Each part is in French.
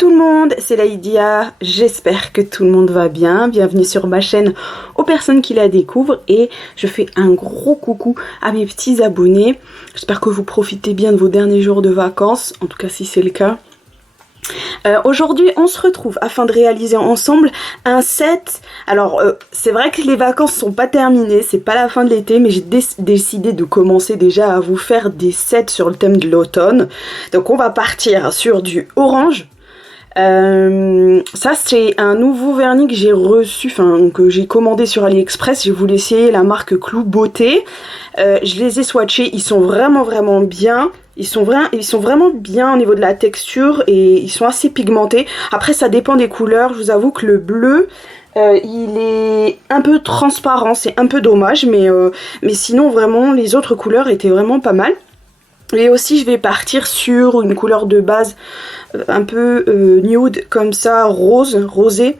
tout le monde, c'est Laïdia, j'espère que tout le monde va bien, bienvenue sur ma chaîne aux personnes qui la découvrent et je fais un gros coucou à mes petits abonnés, j'espère que vous profitez bien de vos derniers jours de vacances, en tout cas si c'est le cas. Aujourd'hui on se retrouve afin de réaliser ensemble un set. Alors c'est vrai que les vacances sont pas terminées, c'est pas la fin de l'été, mais j'ai décidé de commencer déjà à vous faire des sets sur le thème de l'automne. Donc on va partir sur du orange. Ça c'est un nouveau vernis que j'ai reçu, enfin que j'ai commandé sur AliExpress. J'ai voulu essayer la marque Clou Beauté. Je les ai swatchés, ils sont vraiment bien. Ils sont vraiment bien au niveau de la texture et ils sont assez pigmentés. Après ça dépend des couleurs, je vous avoue que le bleu il est un peu transparent, c'est un peu dommage, mais sinon vraiment les autres couleurs étaient vraiment pas mal. Et aussi je vais partir sur une couleur de base un peu nude comme ça, rosé.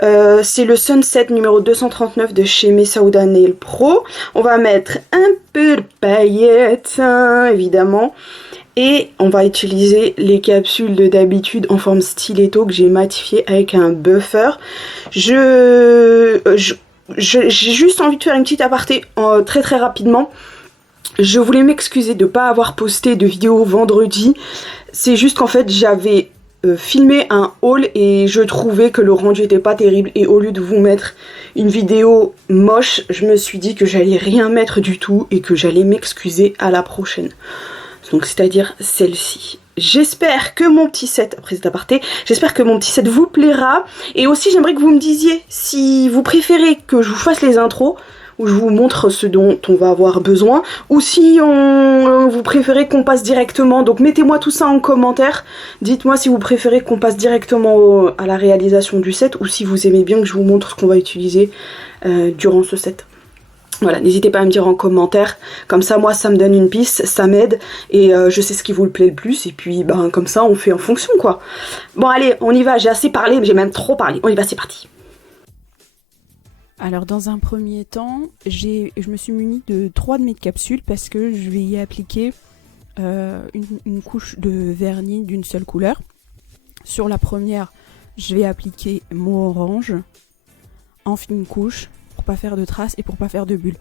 C'est le Sunset numéro 239 de chez Mesa Huda Nail Pro. On va mettre un peu de paillettes, hein, évidemment. Et on va utiliser les capsules de d'habitude en forme stiletto que j'ai matifié avec un buffer. J'ai juste envie de faire une petite aparté très rapidement. Je voulais m'excuser de ne pas avoir posté de vidéo vendredi. C'est juste qu'en fait j'avais filmé un haul et je trouvais que le rendu était pas terrible. Et au lieu de vous mettre une vidéo moche, je me suis dit que j'allais rien mettre du tout et que j'allais m'excuser à la prochaine. Donc c'est-à-dire celle-ci. J'espère que mon petit set, après cet aparté, j'espère que mon petit set vous plaira. Et aussi j'aimerais que vous me disiez si vous préférez que je vous fasse les intros, où je vous montre ce dont on va avoir besoin, ou si vous préférez qu'on passe directement. Donc mettez-moi tout ça en commentaire, dites-moi si vous préférez qu'on passe directement à la réalisation du set, ou si vous aimez bien que je vous montre ce qu'on va utiliser durant ce set. Voilà, n'hésitez pas à me dire en commentaire, comme ça moi ça me donne une piste, ça m'aide, et je sais ce qui vous plaît le plus, et puis ben comme ça on fait en fonction quoi. Bon allez, on y va, j'ai assez parlé, j'ai même trop parlé, on y va, c'est parti. Alors dans un premier temps, je me suis munie de 3 de mes capsules parce que je vais y appliquer une couche de vernis d'une seule couleur. Sur la première, je vais appliquer mon orange en fine couche pour pas faire de traces et pour pas faire de bulles.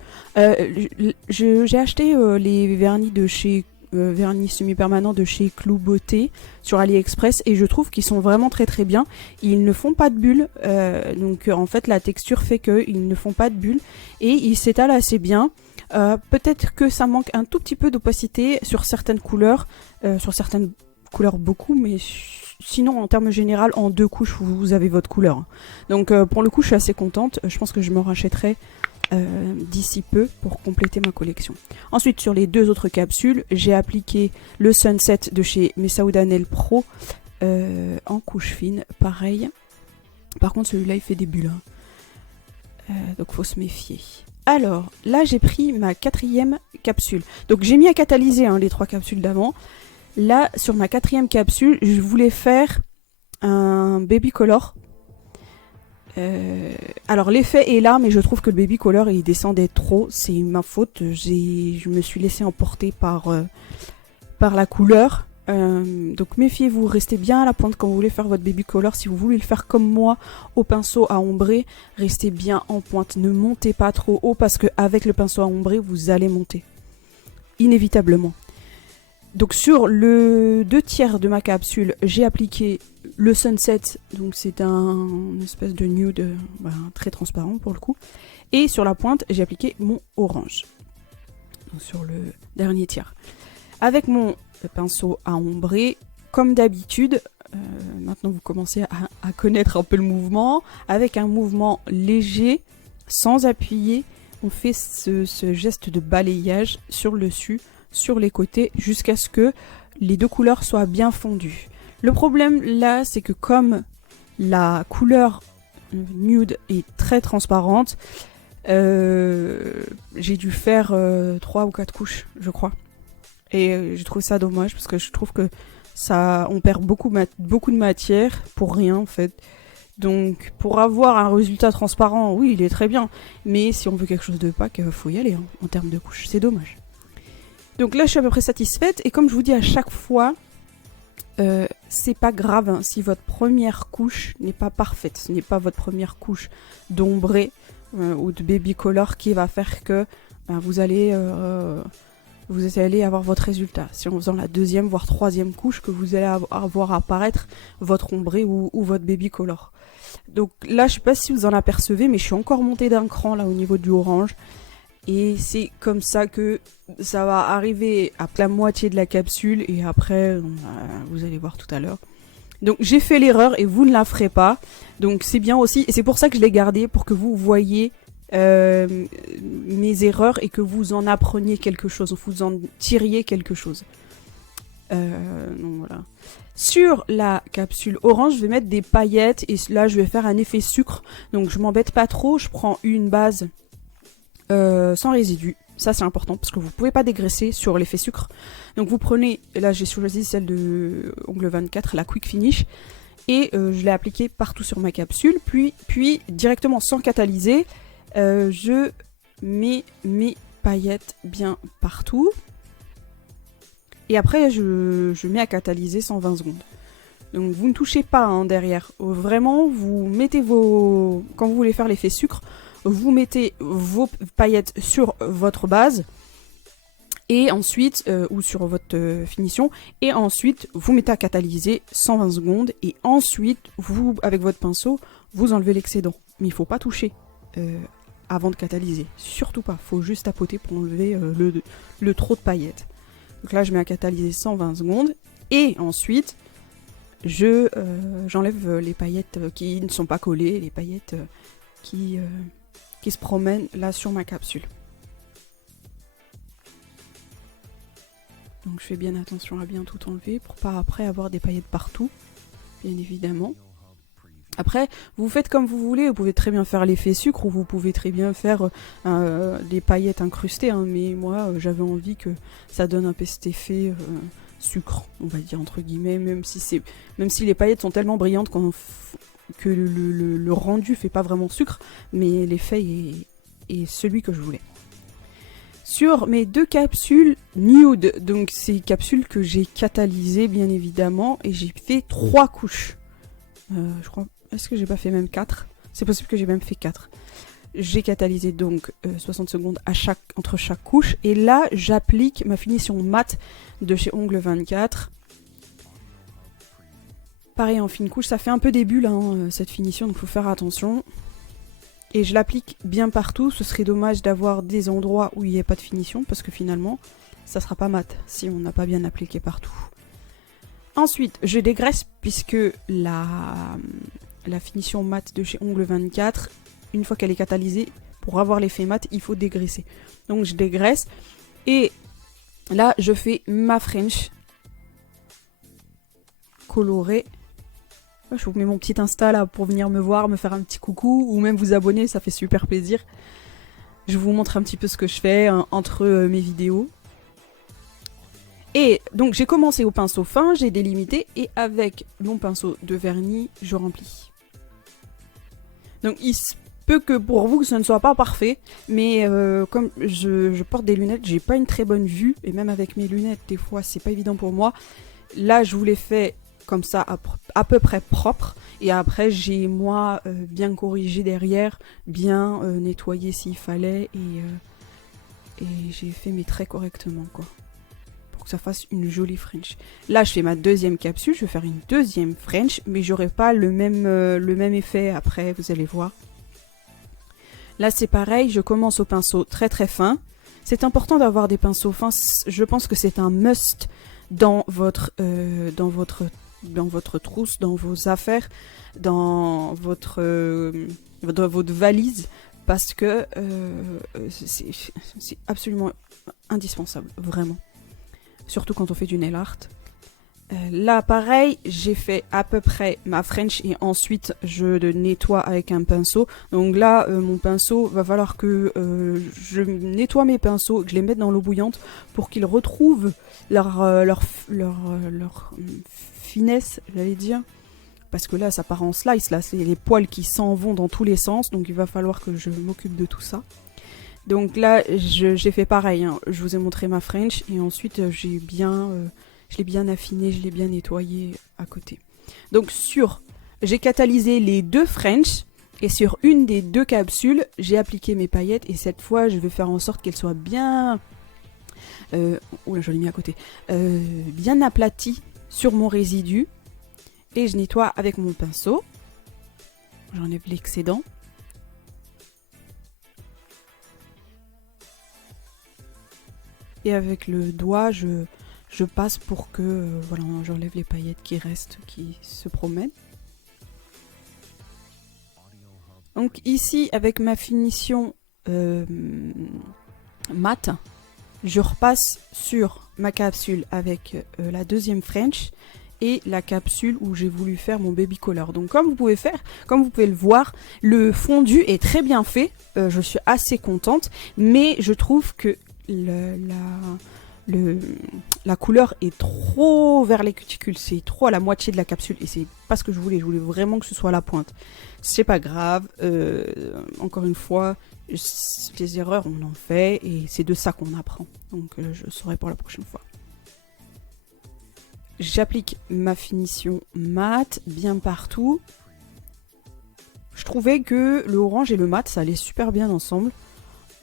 J'ai acheté les vernis de chez vernis semi-permanent de chez Clou Beauté sur AliExpress et je trouve qu'ils sont vraiment très bien. Ils ne font pas de bulles, donc en fait la texture fait qu'ils ne font pas de bulles et ils s'étalent assez bien. Peut-être que ça manque un tout petit peu d'opacité sur certaines couleurs beaucoup, mais sinon en termes général en 2 couches vous avez votre couleur. Donc pour le coup je suis assez contente, je pense que je me rachèterai d'ici peu pour compléter ma collection. Ensuite sur les 2 autres capsules, j'ai appliqué le Sunset de chez Mesa Huda Nail Pro en couche fine, pareil. Par contre celui-là il fait des bulles, donc faut se méfier. Alors là j'ai pris ma 4e capsule, donc j'ai mis à catalyser les 3 capsules d'avant. Là sur ma 4e capsule je voulais faire un baby color. Alors l'effet est là, mais je trouve que le baby color il descendait trop, c'est ma faute, je me suis laissé emporter par la couleur. Donc méfiez-vous, restez bien à la pointe quand vous voulez faire votre baby color. Si vous voulez le faire comme moi au pinceau à ombrer, restez bien en pointe, ne montez pas trop haut parce que avec le pinceau à ombrer vous allez monter inévitablement. Donc sur le 2/3 de ma capsule, j'ai appliqué le Sunset, donc c'est une espèce de nude très transparent pour le coup. Et sur la pointe, j'ai appliqué mon orange, donc sur le dernier tiers. Avec mon pinceau à ombrer, comme d'habitude, maintenant vous commencez à connaître un peu le mouvement. Avec un mouvement léger, sans appuyer, on fait ce geste de balayage sur le dessus, sur les côtés, jusqu'à ce que les 2 couleurs soient bien fondues. Le problème là, c'est que comme la couleur nude est très transparente, j'ai dû faire 3 ou 4 couches, je crois. Et je trouve ça dommage parce que je trouve que on perd beaucoup de matière pour rien en fait. Donc pour avoir un résultat transparent, oui, il est très bien. Mais si on veut quelque chose de opaque, faut y aller en termes de couches, c'est dommage. Donc là, je suis à peu près satisfaite. Et comme je vous dis à chaque fois, c'est pas grave hein, si votre première couche n'est pas parfaite. Ce n'est pas votre première couche d'ombré ou de baby color qui va faire que vous allez avoir votre résultat. C'est en faisant la deuxième voire troisième couche que vous allez avoir apparaître votre ombré ou votre baby color. Donc là, je sais pas si vous en apercevez, mais je suis encore montée d'un cran là au niveau du orange. Et c'est comme ça que ça va arriver à la moitié de la capsule. Et après, vous allez voir tout à l'heure. Donc j'ai fait l'erreur et vous ne la ferez pas. Donc c'est bien aussi. Et c'est pour ça que je l'ai gardé, pour que vous voyez mes erreurs et que vous en appreniez quelque chose. Vous en tiriez quelque chose. Donc voilà. Sur la capsule orange, je vais mettre des paillettes. Et là, je vais faire un effet sucre. Donc je m'embête pas trop. Je prends une base sans résidus, ça c'est important parce que vous pouvez pas dégraisser sur l'effet sucre. Donc vous prenez, là j'ai choisi celle de Ongle 24, la Quick Finish, et je l'ai appliquée partout sur ma capsule, puis directement sans catalyser, je mets mes paillettes bien partout, et après je mets à catalyser 120 secondes. Donc vous ne touchez pas hein, derrière, vraiment vous mettez quand vous voulez faire l'effet sucre, vous mettez vos paillettes sur votre base et ensuite ou sur votre finition et ensuite vous mettez à catalyser 120 secondes et ensuite vous avec votre pinceau vous enlevez l'excédent. Mais il faut pas toucher avant de catalyser, surtout pas. Faut juste tapoter pour enlever le trop de paillettes. Donc là je mets à catalyser 120 secondes et ensuite j'enlève les paillettes qui ne sont pas collées, les paillettes qui se promènent là sur ma capsule. Donc je fais bien attention à bien tout enlever pour pas après avoir des paillettes partout, bien évidemment. Après, vous faites comme vous voulez, vous pouvez très bien faire l'effet sucre ou vous pouvez très bien faire des paillettes incrustées, hein, mais moi j'avais envie que ça donne un peu cet effet sucre, on va dire entre guillemets, même si les paillettes sont tellement brillantes que le rendu fait pas vraiment sucre, mais l'effet est celui que je voulais. Sur mes deux capsules nude, donc c'est capsules que j'ai catalysées bien évidemment, et j'ai fait 3 couches. Je crois, est-ce que j'ai pas fait même 4 ? C'est possible que j'ai même fait 4. J'ai catalysé donc 60 secondes entre chaque couche, et là j'applique ma finition mat de chez Ongle 24. Pareil en fine couche, ça fait un peu des bulles hein, cette finition, donc il faut faire attention. Et je l'applique bien partout, ce serait dommage d'avoir des endroits où il n'y a pas de finition, parce que finalement, ça sera pas mat si on n'a pas bien appliqué partout. Ensuite, je dégraisse, puisque la finition mat de chez Ongle 24, une fois qu'elle est catalysée, pour avoir l'effet mat, il faut dégraisser. Donc je dégraisse, et là je fais ma French colorée. Je vous mets mon petit Insta là pour venir me voir, me faire un petit coucou ou même vous abonner, ça fait super plaisir. Je vous montre un petit peu ce que je fais entre mes vidéos. Et donc j'ai commencé au pinceau fin, j'ai délimité et avec mon pinceau de vernis, je remplis. Donc il se peut que pour vous ce ne soit pas parfait, mais comme je porte des lunettes, j'ai pas une très bonne vue et même avec mes lunettes des fois c'est pas évident pour moi. Là je vous l'ai fait comme ça à peu près propre, et après j'ai moi bien corrigé derrière, bien nettoyé s'il fallait, et j'ai fait mes traits correctement quoi, pour que ça fasse une jolie French. Là je fais ma deuxième capsule, je vais faire une deuxième French, mais j'aurai pas le même effet après, vous allez voir. Là c'est pareil, je commence au pinceau très très fin. C'est important d'avoir des pinceaux fins, je pense que c'est un must dans votre trousse, dans vos affaires, dans votre valise, parce que c'est absolument indispensable, vraiment. Surtout quand on fait du nail art. Là, pareil, j'ai fait à peu près ma French et ensuite je le nettoie avec un pinceau. Donc là, mon pinceau, va falloir que je nettoie mes pinceaux, que je les mette dans l'eau bouillante pour qu'ils retrouvent leur finesse, j'allais dire. Parce que là, ça part en slice, là, c'est les poils qui s'en vont dans tous les sens. Donc il va falloir que je m'occupe de tout ça. Donc là, j'ai fait pareil, hein. Je vous ai montré ma French et ensuite j'ai bien je l'ai bien affiné, je l'ai bien nettoyé à côté. Donc j'ai catalysé les 2 French et sur une des 2 capsules, j'ai appliqué mes paillettes et cette fois, je vais faire en sorte qu'elles soient bien... oula, je l'ai mis à côté. Bien aplaties sur mon résidu et je nettoie avec mon pinceau. J'enlève l'excédent. Et avec le doigt, je passe pour que voilà, j'enlève les paillettes qui restent, qui se promènent. Donc ici, avec ma finition mat, je repasse sur ma capsule avec la 2e French et la capsule où j'ai voulu faire mon baby color. Donc comme vous pouvez le voir, le fondu est très bien fait. Je suis assez contente, mais je trouve que la couleur est trop vers les cuticules, c'est trop à la moitié de la capsule et c'est pas ce que je voulais vraiment que ce soit à la pointe. C'est pas grave, encore une fois, les erreurs on en fait et c'est de ça qu'on apprend, donc je saurai pour la prochaine fois. J'applique ma finition mat bien partout. Je trouvais que le orange et le mat ça allait super bien ensemble.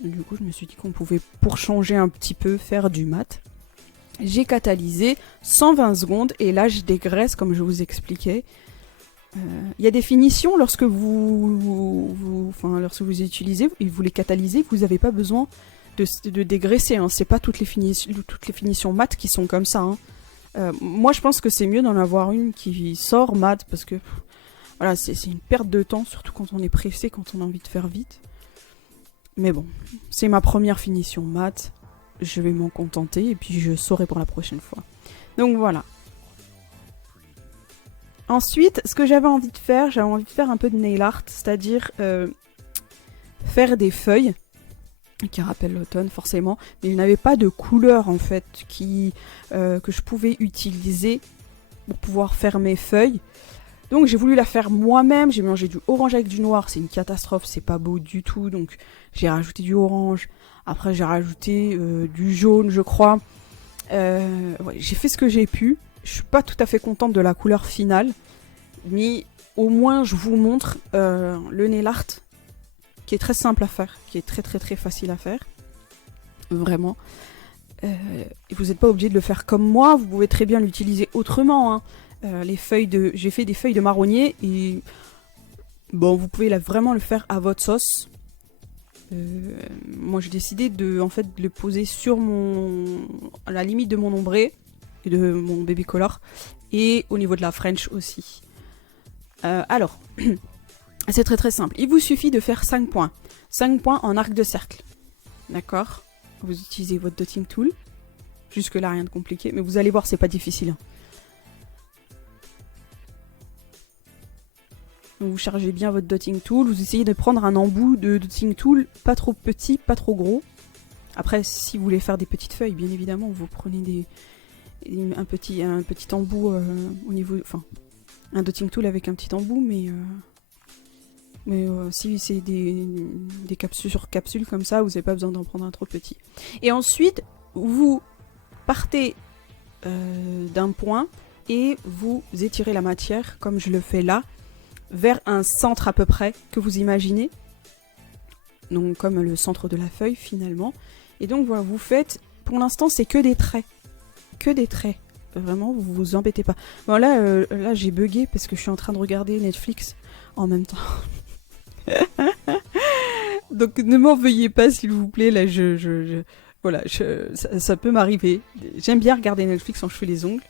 Du coup, je me suis dit qu'on pouvait, pour changer un petit peu, faire du mat. J'ai catalysé 120 secondes et là, je dégraisse comme je vous expliquais. Il y a des finitions lorsque lorsque vous utilisez et vous les catalysez, vous n'avez pas besoin de dégraisser. Hein. C'est pas toutes les finitions mat qui sont comme ça. Hein. Moi, je pense que c'est mieux d'en avoir une qui sort mat parce que voilà, c'est une perte de temps, surtout quand on est pressé, quand on a envie de faire vite. Mais bon, c'est ma première finition mat, je vais m'en contenter et puis je saurai pour la prochaine fois. Donc voilà. Ensuite, ce que j'avais envie de faire un peu de nail art, c'est-à-dire faire des feuilles qui rappellent l'automne forcément, mais il n'avait pas de couleur en fait que je pouvais utiliser pour pouvoir faire mes feuilles. Donc j'ai voulu la faire moi-même, j'ai mélangé du orange avec du noir, c'est une catastrophe, c'est pas beau du tout, donc j'ai rajouté du orange, après j'ai rajouté du jaune je crois, ouais, j'ai fait ce que j'ai pu, je suis pas tout à fait contente de la couleur finale, mais au moins je vous montre le nail art, qui est très simple à faire, qui est très très très facile à faire, vraiment. Et vous n'êtes pas obligé de le faire comme moi, vous pouvez très bien l'utiliser autrement, hein. J'ai fait des feuilles de marronnier et bon, vous pouvez vraiment le faire à votre sauce. Moi j'ai décidé de le poser sur à la limite de mon ombré et de mon baby color et au niveau de la French aussi. Alors, c'est très très simple. Il vous suffit de faire 5 points. 5 points en arc de cercle. D'accord ? Vous utilisez votre dotting tool. Jusque là rien de compliqué, mais vous allez voir c'est pas difficile. Donc vous chargez bien votre dotting tool, vous essayez de prendre un embout de dotting tool, pas trop petit, pas trop gros. Après, si vous voulez faire des petites feuilles, bien évidemment, vous prenez un petit embout au niveau... Enfin, un dotting tool avec un petit embout, mais si c'est des capsules sur capsules comme ça, vous n'avez pas besoin d'en prendre un trop petit. Et ensuite, vous partez d'un point et vous étirez la matière, comme je le fais là, vers un centre à peu près que vous imaginez, donc comme le centre de la feuille finalement, et donc voilà, vous faites, pour l'instant c'est que des traits, vraiment vous vous embêtez pas. Bon là j'ai bugué parce que je suis en train de regarder Netflix en même temps, donc ne m'en veuillez pas s'il vous plaît, là voilà, ça peut m'arriver, j'aime bien regarder Netflix quand je fais les ongles,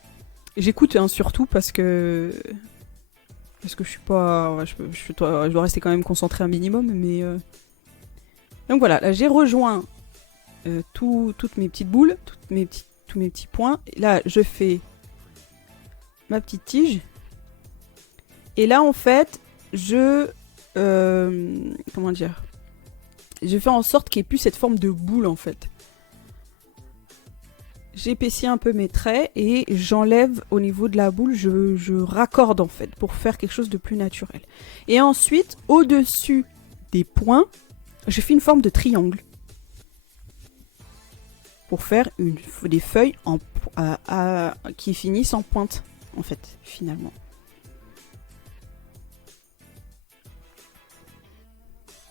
j'écoute surtout parce que je suis pas... je dois rester quand même concentré un minimum, mais... Donc voilà, là j'ai rejoint toutes mes petites boules, tous mes petits points. Et là, je fais ma petite tige. Et là, en fait, comment dire ? Je fais en sorte qu'il n'y ait plus cette forme de boule, en fait. J'épaissis un peu mes traits et j'enlève au niveau de la boule, je raccorde en fait pour faire quelque chose de plus naturel. Et ensuite, au-dessus des points, je fais une forme de triangle pour faire des feuilles qui finit sans pointe, en fait, finalement.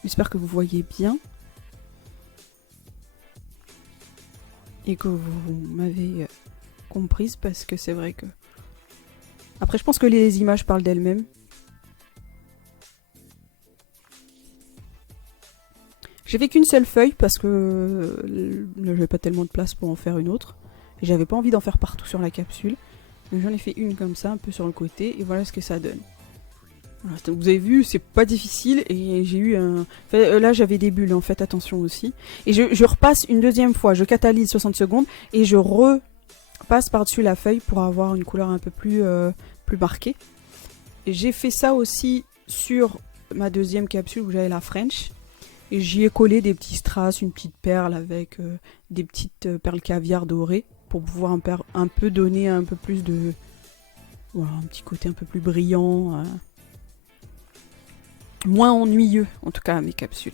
J'espère que vous voyez bien. Et que vous m'avez comprise, parce que c'est vrai que... Après, je pense que les images parlent d'elles-mêmes. J'ai fait qu'une seule feuille, parce que j'avais pas tellement de place pour en faire une autre. Et j'avais pas envie d'en faire partout sur la capsule. Donc j'en ai fait une comme ça, un peu sur le côté, et voilà ce que ça donne. Voilà, vous avez vu, c'est pas difficile, et j'ai eu un... Enfin, là j'avais des bulles, en fait, attention aussi. Et je repasse une deuxième fois, je catalyse 60 secondes, et je repasse par-dessus la feuille pour avoir une couleur un peu plus marquée. J'ai fait ça aussi sur ma deuxième capsule où j'avais la French. Et j'y ai collé des petits strass, une petite perle avec des petites perles caviar dorées pour pouvoir un peu donner un peu plus de... Voilà, un petit côté un peu plus brillant. Moins ennuyeux, en tout cas, à mes capsules.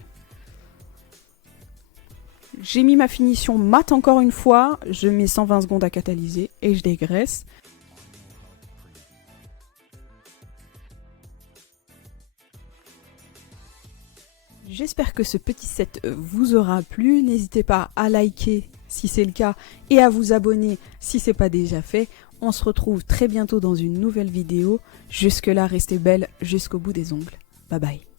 J'ai mis ma finition mat encore une fois. Je mets 120 secondes à catalyser et je dégraisse. J'espère que ce petit set vous aura plu. N'hésitez pas à liker si c'est le cas et à vous abonner si c'est pas déjà fait. On se retrouve très bientôt dans une nouvelle vidéo. Jusque là, restez belle jusqu'au bout des ongles. Bye bye.